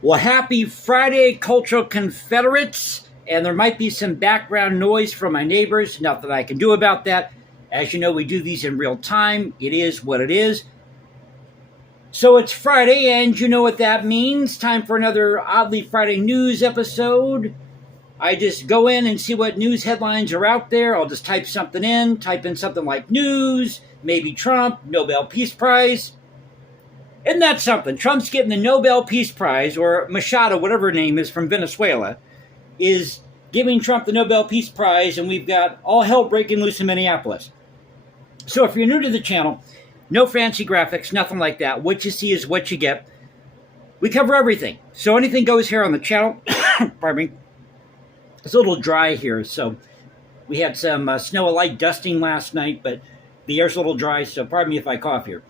Well, happy Friday, cultural Confederates. And there might be some background noise from my neighbors. Nothing I can do about that. As you know, we do these in real time. It is what it is. So it's Friday, and you know what that means. Time for another Oddly Friday news episode. I just go in and see what news headlines are out there. I'll just type something in, type in something like news, maybe Trump, Nobel Peace Prize. Isn't that something? Trump's getting the Nobel Peace Prize, or Machado, whatever her name is, from Venezuela, is giving Trump the Nobel Peace Prize, and we've got all hell breaking loose in Minneapolis. So if you're new to the channel, no fancy graphics, nothing like that. What you see is what you get. We cover everything. So anything goes here on the channel. Pardon me. It's a little dry here, so we had some snow light dusting last night, but the air's a little dry, so pardon me if I cough here.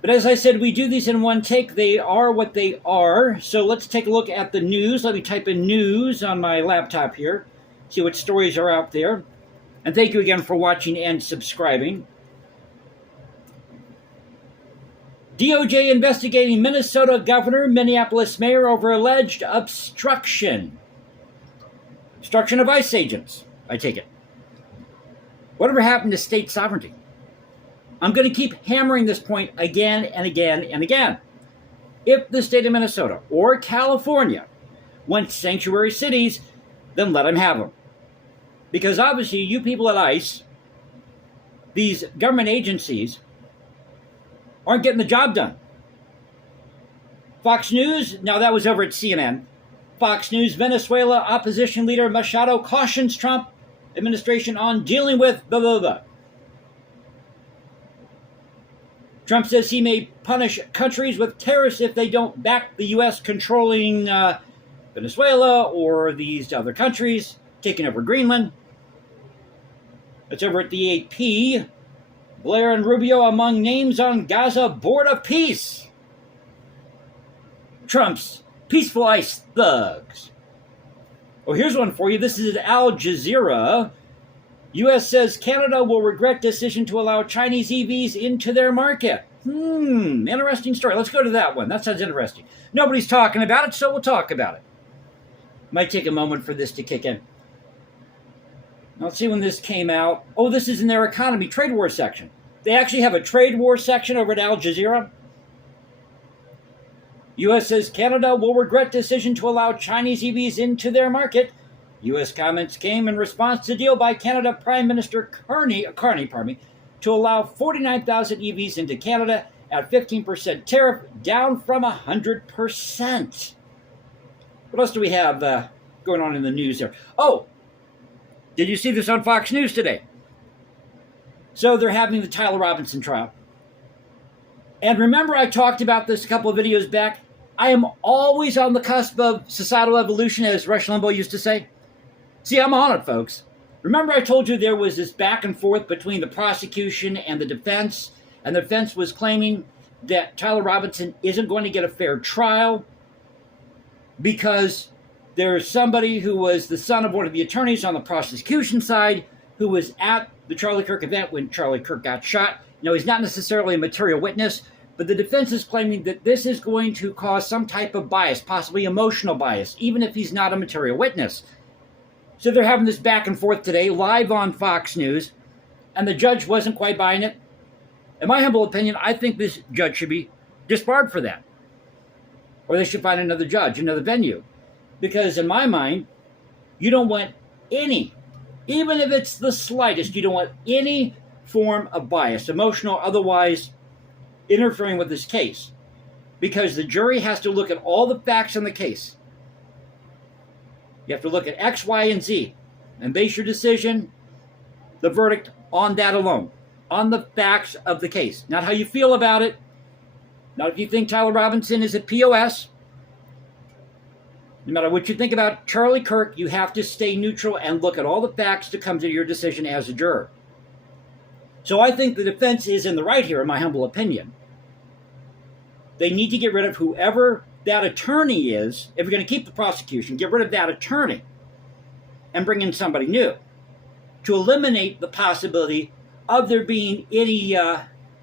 But as I said, we do these in one take. They are what they are. So let's take a look at the news. Let me type in news on my laptop here, see what stories are out there. And thank you again for watching and subscribing. DOJ investigating Minnesota governor, Minneapolis mayor over alleged obstruction. Obstruction of ICE agents, I take it. Whatever happened to state sovereignty? I'm going to keep hammering this point again and again and again. If the state of Minnesota or California want sanctuary cities, then let them have them. Because obviously you people at ICE, these government agencies, aren't getting the job done. Fox News, now that was over at CNN. Fox News, Venezuela opposition leader Machado cautions Trump administration on dealing with blah, blah, blah. Trump says he may punish countries with tariffs if they don't back the U.S. controlling Venezuela or these other countries, taking over Greenland. That's over at the AP. Blair and Rubio among names on Gaza Board of Peace. Trump's peaceful ICE thugs. Oh, here's one for you. This is Al Jazeera. U.S. says Canada will regret decision to allow Chinese EVs into their market. Interesting story. Let's go to that one. That sounds interesting. Nobody's talking about it, so we'll talk about it. Might take a moment for this to kick in. Let's see when this came out. Oh, this is in their economy trade war section. They actually have a trade war section over at Al Jazeera. U.S. says Canada will regret decision to allow Chinese EVs into their market. U.S. comments came in response to deal by Canada Prime Minister Carney, to allow 49,000 EVs into Canada at 15% tariff, down from 100%. What else do we have going on in the news there? Oh, did you see this on Fox News today? So they're having the Tyler Robinson trial. And remember I talked about this a couple of videos back? I am always on the cusp of societal evolution, as Rush Limbaugh used to say. See, I'm on it, folks. Remember I told you there was this back and forth between the prosecution and the defense the defense was claiming that Tyler Robinson isn't going to get a fair trial because there's somebody who was the son of one of the attorneys on the prosecution side who was at the Charlie Kirk event when Charlie Kirk got shot. Now, he's not necessarily a material witness, but the defense is claiming that this is going to cause some type of bias, possibly emotional bias, even if he's not a material witness. So they're having this back and forth today, live on Fox News, and the judge wasn't quite buying it. In my humble opinion, I think this judge should be disbarred for that. Or they should find another judge, another venue. Because in my mind, you don't want any, even if it's the slightest, you don't want any form of bias, emotional, otherwise, interfering with this case. Because the jury has to look at all the facts in the case. You have to look at X, Y, and Z and base your decision, the verdict, on that alone, on the facts of the case. Not how you feel about it, not if you think Tyler Robinson is a POS. No matter what you think about Charlie Kirk, you have to stay neutral and look at all the facts to come to your decision as a juror. So I think the defense is in the right here, in my humble opinion. They need to get rid of whoever that attorney is. If you're going to keep the prosecution, get rid of that attorney and bring in somebody new to eliminate the possibility of there being any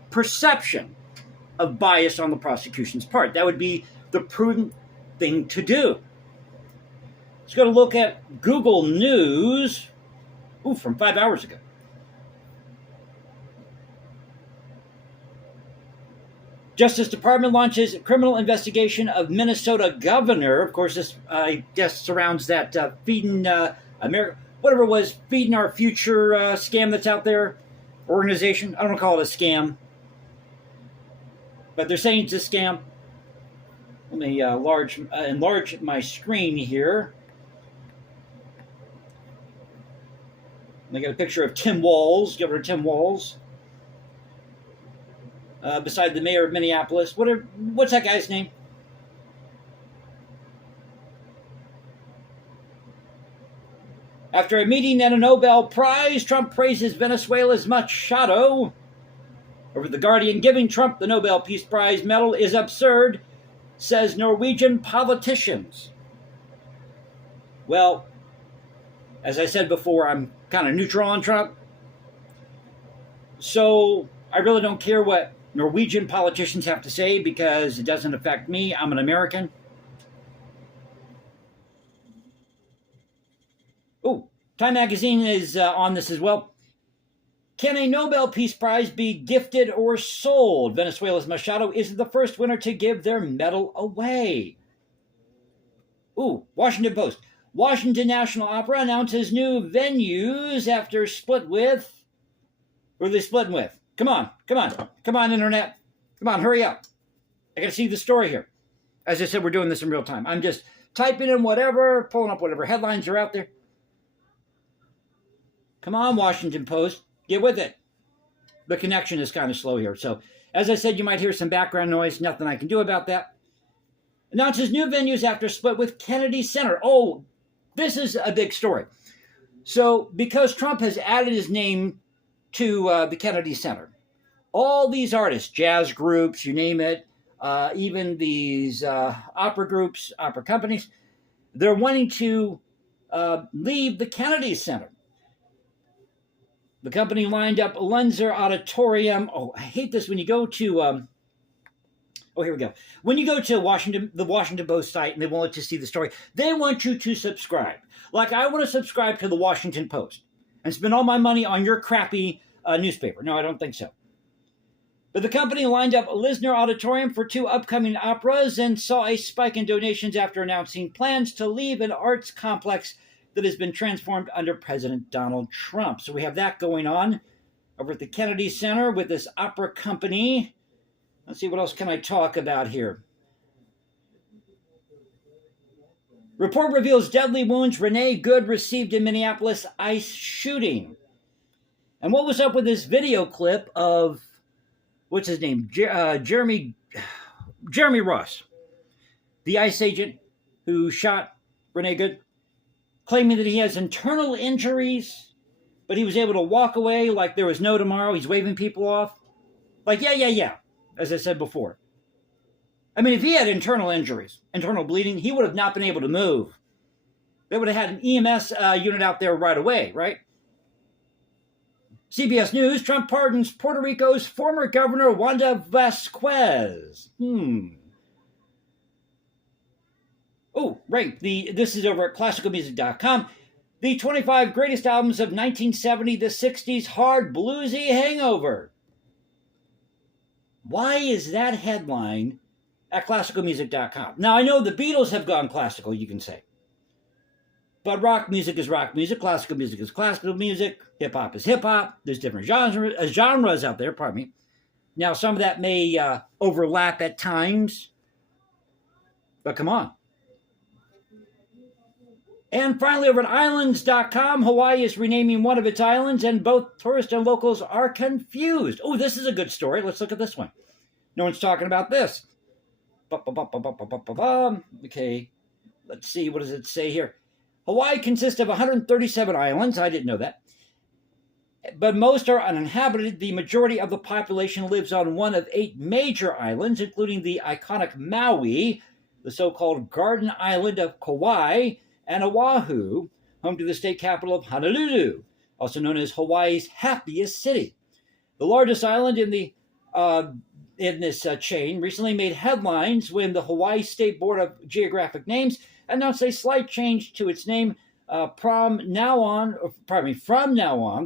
perception of bias on the prosecution's part. That would be the prudent thing to do. Let's go to look at Google News. From 5 hours ago. Justice Department launches criminal investigation of Minnesota governor. Of course, this, I guess, surrounds that feeding America, whatever it was, feeding our future scam that's out there, organization. I don't want to call it a scam, but they're saying it's a scam. Let me enlarge my screen here. I got a picture of Tim Walz, Governor Tim Walz, beside the mayor of Minneapolis. What's that guy's name? After a meeting and a Nobel Prize, Trump praises Venezuela's Machado. Over The Guardian, giving Trump the Nobel Peace Prize medal is absurd, says Norwegian politicians. Well, as I said before, I'm kind of neutral on Trump. So I really don't care what Norwegian politicians have to say because it doesn't affect me. I'm an American. Time Magazine is on this as well. Can a Nobel Peace Prize be gifted or sold? Venezuela's Machado isn't the first winner to give their medal away. Washington Post. Washington National Opera announces new venues after split with... Who are they splitting with? Come on, Internet. Come on, hurry up. I got to see the story here. As I said, we're doing this in real time. I'm just typing in whatever, pulling up whatever headlines are out there. Come on, Washington Post. Get with it. The connection is kind of slow here. So, as I said, you might hear some background noise. Nothing I can do about that. Announces new venues after split with Kennedy Center. This is a big story. So, because Trump has added his name to the Kennedy Center, all these artists, jazz groups, you name it, even these opera groups, opera companies, they're wanting to leave the Kennedy Center. The company lined up Lunzer Auditorium. I hate this when you go to... here we go. When you go to the Washington Post site and they won't let you see the story, they want you to subscribe. Like I want to subscribe to the Washington Post and spend all my money on your crappy newspaper. No, I don't think so. But the company lined up Lisner Auditorium for 2 upcoming operas and saw a spike in donations after announcing plans to leave an arts complex that has been transformed under President Donald Trump. So we have that going on over at the Kennedy Center with this opera company. Let's see, what else can I talk about here? Report reveals deadly wounds Renee Good received in Minneapolis ICE shooting. And what was up with this video clip of, what's his name? Jeremy Ross, the ICE agent who shot Renee Good, claiming that he has internal injuries, but he was able to walk away like there was no tomorrow. He's waving people off. Like, yeah. As I said before. I mean, if he had internal injuries, internal bleeding, he would have not been able to move. They would have had an EMS unit out there right away, right? CBS News, Trump pardons Puerto Rico's former governor, Wanda Vasquez. Right. This is over at classicalmusic.com. The 25 greatest albums of 1970 to 60s hard bluesy hangover. Why is that headline at classicalmusic.com? Now, I know the Beatles have gone classical, you can say. But rock music is rock music, classical music is classical music, hip-hop is hip-hop. There's different genres out there, pardon me. Now, some of that may overlap at times. But come on. And finally, over at islands.com, Hawaii is renaming one of its islands, and both tourists and locals are confused. This is a good story. Let's look at this one. No one's talking about this. Okay, let's see. What does it say here? Hawaii consists of 137 islands. I didn't know that. But most are uninhabited. The majority of the population lives on one of 8 major islands, including the iconic Maui, the so-called Garden Island of Kauai, and Oahu, home to the state capital of Honolulu, also known as Hawaii's happiest city. The largest island in the in this chain recently made headlines when the Hawaii State Board of Geographic Names announced a slight change to its name. From now on,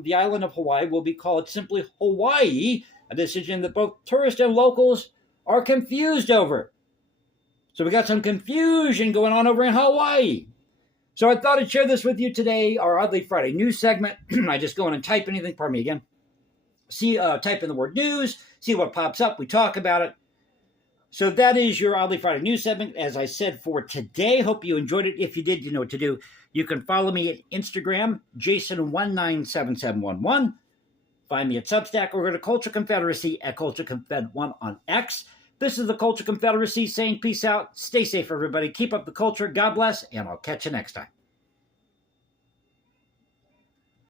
the island of Hawaii will be called simply Hawaii, a decision that both tourists and locals are confused over. So we got some confusion going on over in Hawaii. So I thought I'd share this with you today, our Oddly Friday news segment. I just go in and type anything, pardon me again. Type in the word news, see what pops up, we talk about it. So that is your Oddly Friday news segment, as I said, for today. Hope you enjoyed it. If you did, you know what to do. You can follow me at Instagram, Jason197711. Find me at Substack or go to Culture Confederacy at CultureConfed1 on X. This is the Culture Confederacy saying peace out. Stay safe, everybody. Keep up the culture. God bless, and I'll catch you next time.